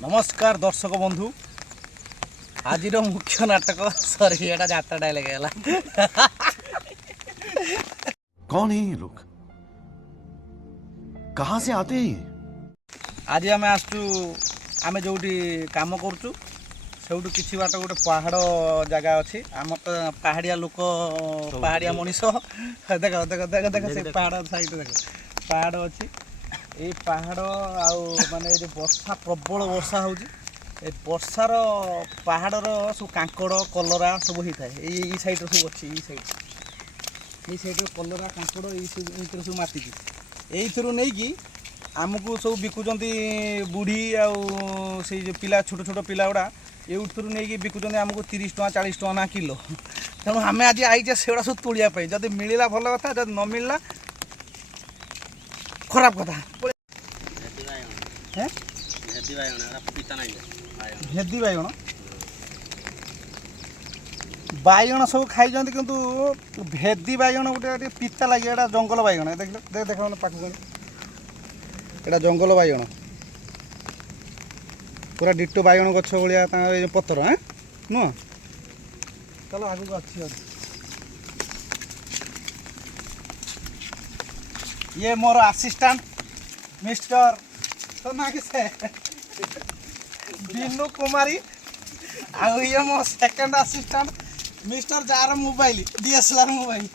नमस्कार दर्शक बंधु आज मुख्य नाटक सॉरी एटा जात्रा डायलॉग है कौन है ये लोग कहाँ से आते हैं आज आम आसचु आम जो काम करूँ से किसी बाट गोटे पहाड़ जगह अच्छी आम तो पहाड़िया लोक पहाड़िया मनीष देख देख देख देख से पहाड़ साइड देख पहाड़ अच्छी ये पहाड़ आउ माने जो वर्षा प्रबल वर्षा होची वर्षार पहाड़र सब कांकड़ कलरा सब होता है ये साइड सब अच्छी ये साइड कलरा कांकड़ ये सब माति यही नहीं कि आमको सब बिकुंट बुढ़ी आउ से पिला छोट छोट पिला गुड़ा ये नहीं बिकुंट आमको 30 टଙ୍କା 40 टଙ୍କା ना किलो तेणु आम आज आईचे से सब तोड़ापी जब मिलला भल कथा जब न मिलला खराब कथा भेदी बैगण बैगण सब खाई किंतु भेदी बैगण गोटे पिता लगे जंगल बैगण देख देख देख पाख एटा जंगल बैगण पूरा डिटो बैगण गछ भाया पतर हाँ नुह चलो आगे अच्छी ये मोर असिस्टेंट मिस्टर तो ना किसे बिनु कुमारी आउ ये मो second assistant mister jar mobile DSLR mobile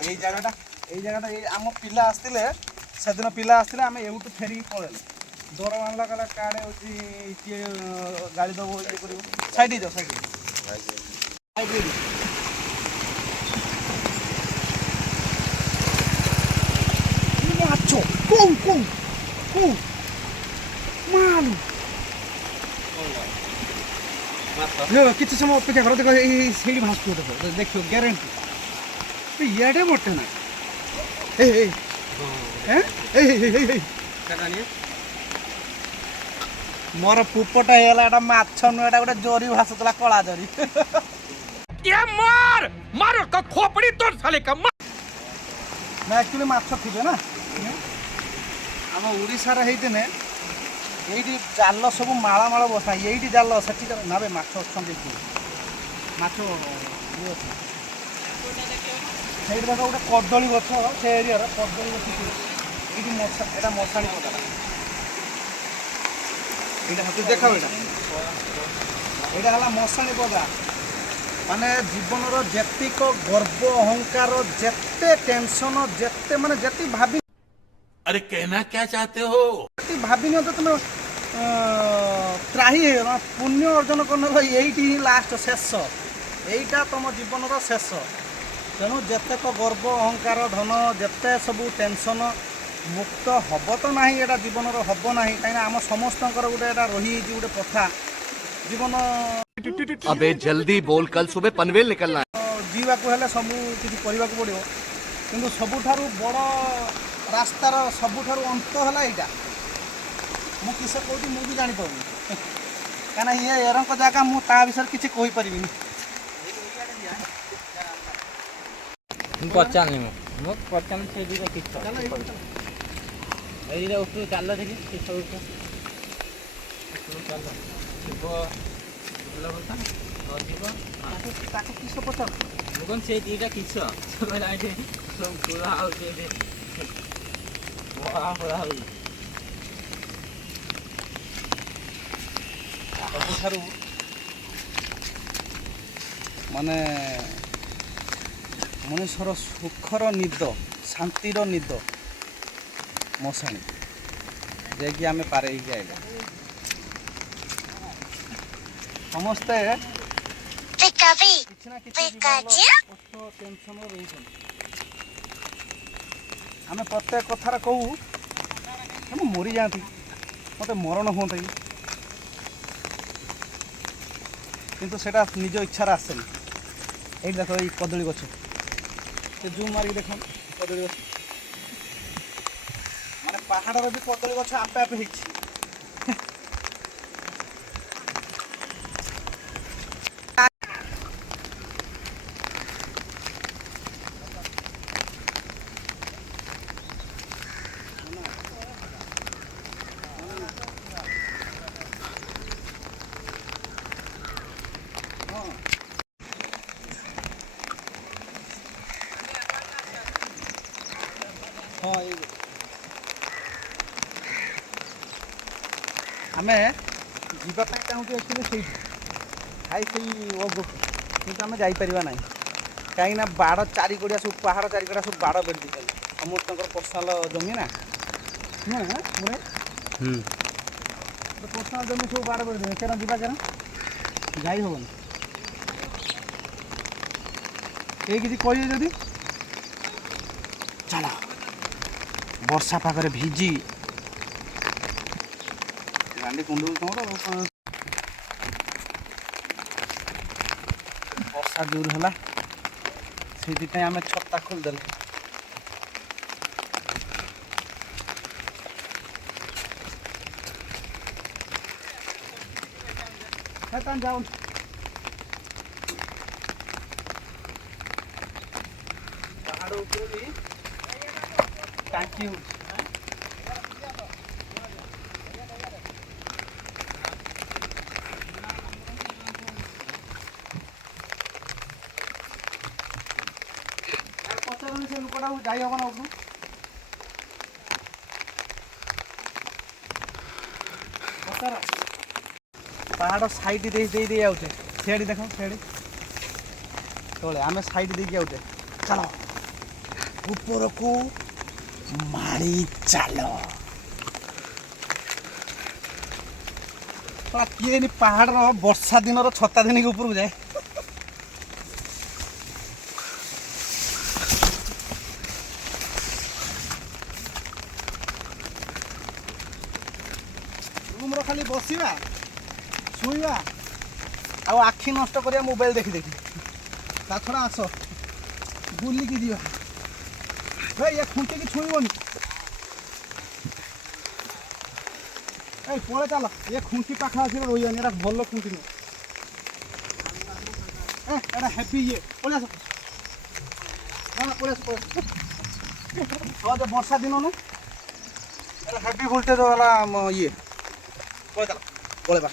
ये जगह ये आम पिला आसते से दिन पिला आसते आम एवटू फेरिक पलैल दौर आणला कहला काड़े किए गाड़ी दब ये कर साइड जाओ साइड macho kung malu किसी समय अपेक्षा कर देखो से भाषु देखो ग्यारंटी ये मोटे ना मोर पुपटा है माछ नुटा गोटे जरी भाषुला कला जरी मार मार खोपड़ी तोड़ साले का ना एक्चुअली माछ थे ना आम ओडार होते ये जाल सब माला माला बसा ये जाल से ना बे माछ अच्छा माछ ये देख गोटे कदली गछ से एरिया कदली गछ ये मशाणी पदा देख यहाँ है मशाणी पदा माने जीवन जेतिक गर्व अहंकार जेते टेंशन जेते माने जेति भाभी अरे कहना क्या चाहते हो भाभी तो तुम त्राही पुण्य अर्जन करने यही लास्ट शेष यहीटा तुम जीवन शेष तेणु जेतेक गर्व अहंकार धन जेते सब टेंशन मुक्त हम तो ना यहाँ जीवन हम ना कहीं आम समस्त गोटे रही गोटे प्रथा जीवन अबे जल्दी बोल कल सुबह पनवेल निकलना है जीवा को हेले सब किसी करने को पड़ो किंतु सबुठारु बड़ रास्तार सबुठारु अंत है यहाँ मु किसे कहूँ मुझे जानी पाऊनी कहीं ये एरंक जगह मुझे विषय किसी कहीपर पचानी पचानी से दुटा किस चल देखिए किस चल किस पचार मुझे से दुटा किस पूरा पूरा सबुठारु माने मनुष्यर सुखर निद शांतिर निद मशाणी जैकि आम पारे आइला समस्ते टेंशन आम प्रत्येक कथार कहू हम मरी जाती मत मरण हाँ किंतु सेटा निज इच्छार आसेनि ये देख ये कदली गछ से जूम मारिक देख कदली गछ माने पहाड़र भी कदली गछ आपे आपे ଆମେ ଯିବା ପାଇଁ ଚାହୁଁଛୁ ଏକ୍ଚୁଆଲି ସେଇଠି ଖାଇ ସେଇ ଓଗକୁ, କିନ୍ତୁ ଆମେ ଯାଇପାରିବା ନାହିଁ କାହିଁକିନା ବାଡ଼ ଚାରିକଡ଼ିଆ ସବୁ ପାହାଡ଼ ଚାରିକଡ଼ିଆ ସବୁ ବାଡ଼ ବେଡ଼ି ଦେଇଛନ୍ତି, ସମସ୍ତଙ୍କର ପର୍ସନାଲ ଜମି ନା ନୁହେଁ ନା ମୁରେ ପର୍ସନାଲ ଜମି ସବୁ ବାଡ଼ ବେଡ଼ି ଦେବେ, କେନ ଯିବା କେନ ଯାଇ ହେବନି। କେହି କିଛି କହିବେ ଯଦି ଚାଲ ବର୍ଷା ପାଗରେ ଭିଜି ଗାଣ୍ଡି କୁଣ୍ଡୁ ତମର ବର୍ଷା ଜୋର ହେଲା ସେଇଥିପାଇଁ ଆମେ ଛତା ଖୋଲିଦେଲେ। ଯାଉ ପାହାଡ଼ ଉପରେ ବି ଟାଙ୍କି ହେଉଛି। ପଚାରୁନି ସେ ଲୋକଟାକୁ ଯାଇ ହବ ନା ଉପରୁ। ପାହାଡ଼ ସାଇଡ୍ ଦେଇ ଯାଉଛେ ସିଆଡ଼ି ଦେଖ ସିଆଡ଼ି ତଳେ ଆମେ ସାଇଡ୍ ଦେଇକି ଯାଉଛେ। ଚାଲ ଉପରକୁ ମାଡ଼ି ଚାଲ। କିଏ ପାହାଡ଼ର ବର୍ଷା ଦିନର ଛତା ଦିନକି ଉପରକୁ ଯାଏ। ରୁମ୍ର ଖାଲି ବସିବା ଶୋଇବା ଆଉ ଆଖି ନଷ୍ଟ କରିବା ମୋବାଇଲ ଦେଖି ଦେଖି, ତା ଛଡ଼ା ଆସ ବୁଲିକି ଯିବା। ଭାଇ ଏ ଖୁଣ୍ଟିକି ଛୁଇଁବନି, এই পরে চালো এ খুঁটি পাখা আছে রইবানি, এটা ভাল খুঁটি নয়, এটা হ্যাপি ইয়ে পড়ে আস না পড়ে আস পড়ে আস বর্ষা দিন না এটা হ্যাপি ভোল্টেজ वाला ইয়ে পড়ে চালো পড়েবা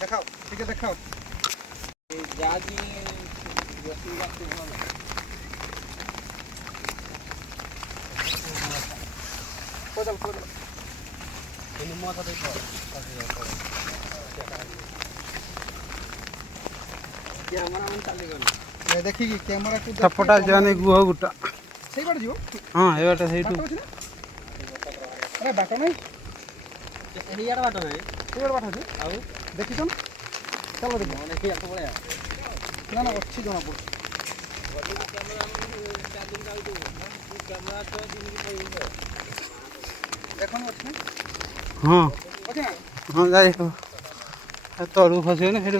দেখাও ঠিক আছে দেখাও জাজি কোদাল কোদাল ini mau satu ekor. Camera on चालू करना। ये देखिए कैमरा को सपटा जाने गुह गुटा सही बात जीव हाँ ये बात सही बाटो अछि ना अरे बाटो नहीं यही यार बात है। सही बात अछि आउ देखि छन चलो देखि मैंने किया तो बड़े ना ना अच्छी जना पड़ कैमरा तो दिन की कोई है देखो ना अछि ना हाँ अछि ना हाँ जाए हो तोड़ू फंसे ना फिर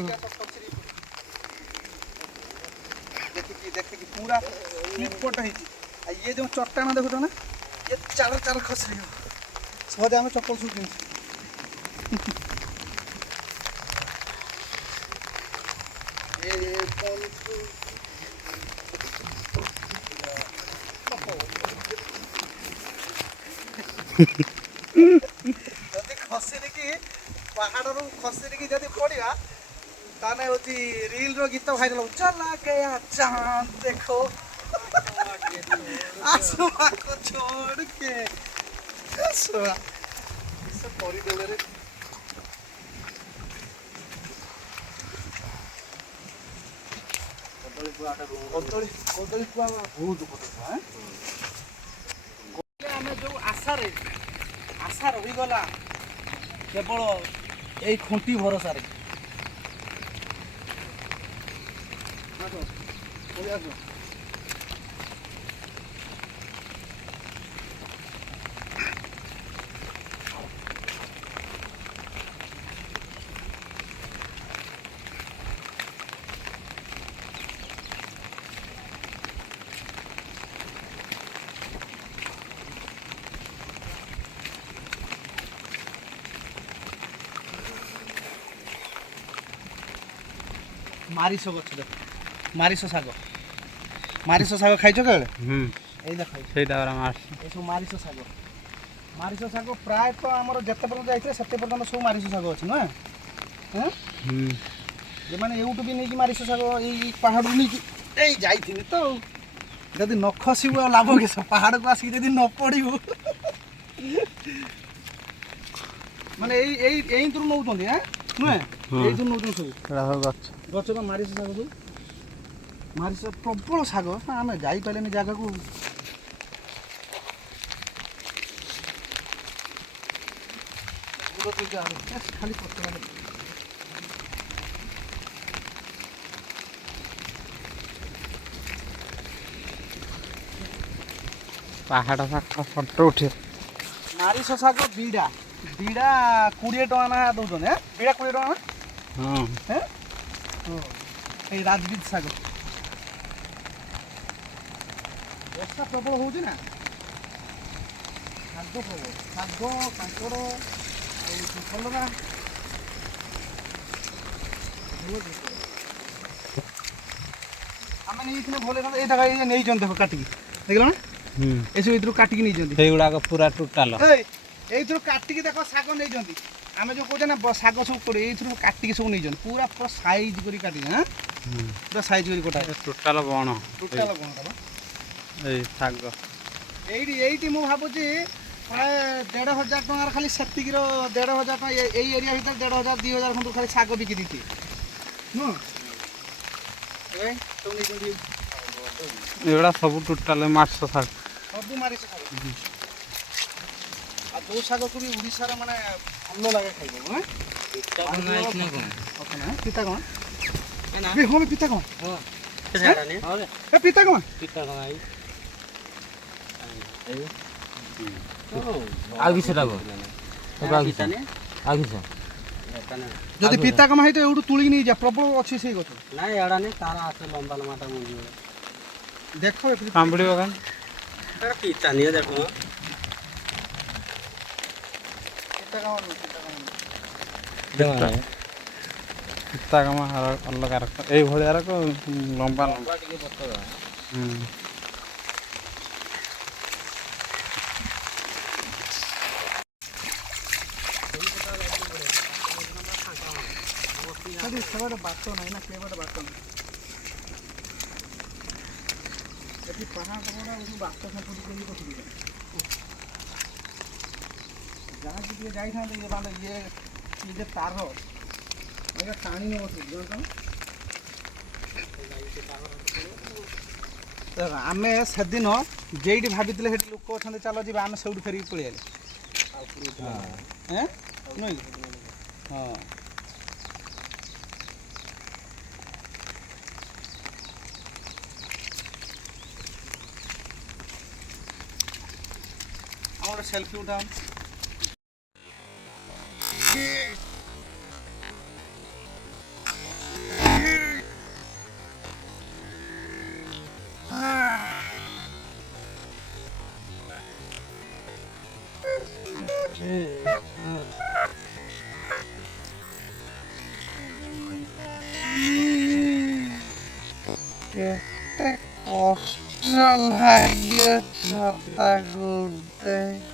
देखि पूरा स्लिप कोट है ये जो चट्टान देखो ना ये चार चार खस रही हो सहज हमें चप्पल शूज नहीं ये कौन जदि खसी देखि पहाड़ रू खसी देखि जदि पड़िया ताने होची रील रो गीत भाइरल हो चला गया चांद देखो आसमां को छोड़ के आसमां इसे परी देले रे कदली कुआ बहुत कटुआ हैं ଆମେ ଯୋଉ ଆଶା ରହିଗଲା କେବଳ ଏଇ ଖୁଣ୍ଟି ଭରସାରେ मारिस गछ देख मारिस साग खाइछ केबे एई देख ସେଇଟା ପରା ମାର୍ସ ए सब मारिस साग प्राय तो हमर जत्ते पर्यंत जाइथे सत्ते पर्यंत सब मारिस साग अछि न हैं जे माने एउटु भी नै कि मारिस साग एई पहाड़ नै कि एई जाइथिनि तो जदि न खसिबो लाभ के पहाड़ को आसी जदि न पड़िबो ମାନେ ଏଇଥିରୁ ନେଉଛନ୍ତି ନୁହେଁ ଏଇଥିରୁ ନେଉଛନ୍ତି ସବୁ ଏଇଟା ସବୁ ଗଛ ଗଛ ତ ମାରିଛ ଶାଗ ସବୁ ମାରିଛ ପ୍ରବଳ ଶାଗ ଆମେ ଯାଇପାରିଲେନି ଜାଗାକୁ ଖାଲି ପତ୍ର ପାହାଡ଼ ପାଖ ଫଟୋ ଉଠିବ ମାରିଛ ଶାଗ ବିଡ଼ା 20 ଟଙ୍କା ନା ଦେଉଛନ୍ତି ବିଡ଼ା 20 ଟଙ୍କା ନା ହଁ ଏଇ ରାଜଗୀତ ଶାଗ ବର୍ଷା ପ୍ରବଳ ହେଉଛି ନା ଶାଗ ପ୍ରବଳ ଶାଗ କାଙ୍କଡ଼ ଆଉ କଲରା ଆମେ ନେଇଥିଲେ ଭଲ ହେଇଥାନ୍ତା ଏଇଟା ନେଇଛନ୍ତି ଦେଖ କାଟିକି ଦେଖିଲ ନା ଏସବୁ ଏଇଥିରୁ କାଟିକି ନେଇଛନ୍ତି ସେଇଗୁଡ଼ାକ ପୁରା ଟୋଟାଲ ଏଇଥିରୁ କାଟିକି ଦେଖ ଶାଗ ନେଇଛନ୍ତି ଆମେ ଯେଉଁ କହୁଛେ ନା ଶାଗ ସବୁ ପଡ଼େ ଏଇଥିରୁ କାଟିକି ସବୁ ନେଇଛନ୍ତି ପୁରା ପୁରା ସାଇଜ୍ କରି କାଟିକି ପୁରା ସାଇଜ୍ କରି କଟା ଟୋଟାଲ ବଣ ଟୋଟାଲ କ'ଣ ଏଇ ଶାଗ ଏଇଠି ମୁଁ ଭାବୁଛି ପ୍ରାୟ 1,500 ଟଙ୍କାର ଖାଲି ସେତିକିର 1,500 ଟଙ୍କା ଏଇ ଏରିଆ ଭିତରେ 1,500 2,000 ଖଣ୍ଡ ଖାଲି ଶାଗ ବିକି ଦେଇଥିବେ ନୁହଁ ସବୁ ନେଇଛନ୍ତି ଏଗୁଡ଼ା ସବୁ ଟୋଟାଲ ମାଛ ଶାଗ ସବୁ ମାରିଛ ଶାଗ ଆଉ ଯେଉଁ ଶାଗକୁ ବି ଓଡ଼ିଶାର ମାନେ ଭଲ ଲାଗେ ଖାଇବାକୁ ପିତା କ'ଣ ହଁ ପିତା କ'ଣ ପିତା କ'ଣ ଆଉ କିଛି ଲାଗ ଯଦି ପିତା କମା ହେଇତ ଏଇଠୁ ତୁଳିକି ନେଇଯା ପ୍ରବଳ ଅଛି ସେଇ ଗଛ ନାଇଁ ଏଡ଼ା ନାଇଁ ତାର ଆସେ ଲମ୍ବା ଲମ୍ବାଟା ମଞ୍ଜି ଦେଖ କାମୁଡ଼ିବ କାହିଁ ଏଟା ପିତା ନିଏ ଦେଖ ପିତା କାମ ଅଲଗା ରକ ଏଇଭଳିଆ ରକ ଲମ୍ବା ଲମ୍ବା ଟିକେ ବତର ସେବାଟେ ବାଟ ନାହିଁ ନା କେବାଟେ ବାଟ ନାହିଁ ଏଠି ପାହାଡ଼ ବାଟ ସାପଟି କରି ପଶିଯିବ ଯାହାକି ଟିକେ ଯାଇଥାନ୍ତେ ଇଏ ମାନେ ଇଏ ଯେ ତାର ଟାଣି ନେବ ଆମେ ସେଦିନ ଯେଇଠି ଭାବିଥିଲେ ସେଠି ଲୋକ ଅଛନ୍ତି ଚାଲ ଯିବା ଆମେ ସେଇଠୁ ଫେରିକି ପଳେଇ ଆଇଲେ ନୁହେଁ କି ହଁ ଆମର ସେଲ୍ଫି ଉଠାଅ କେତେ କଷ୍ଟ ଲାଗେ ଛତା ଗୁଡ଼େ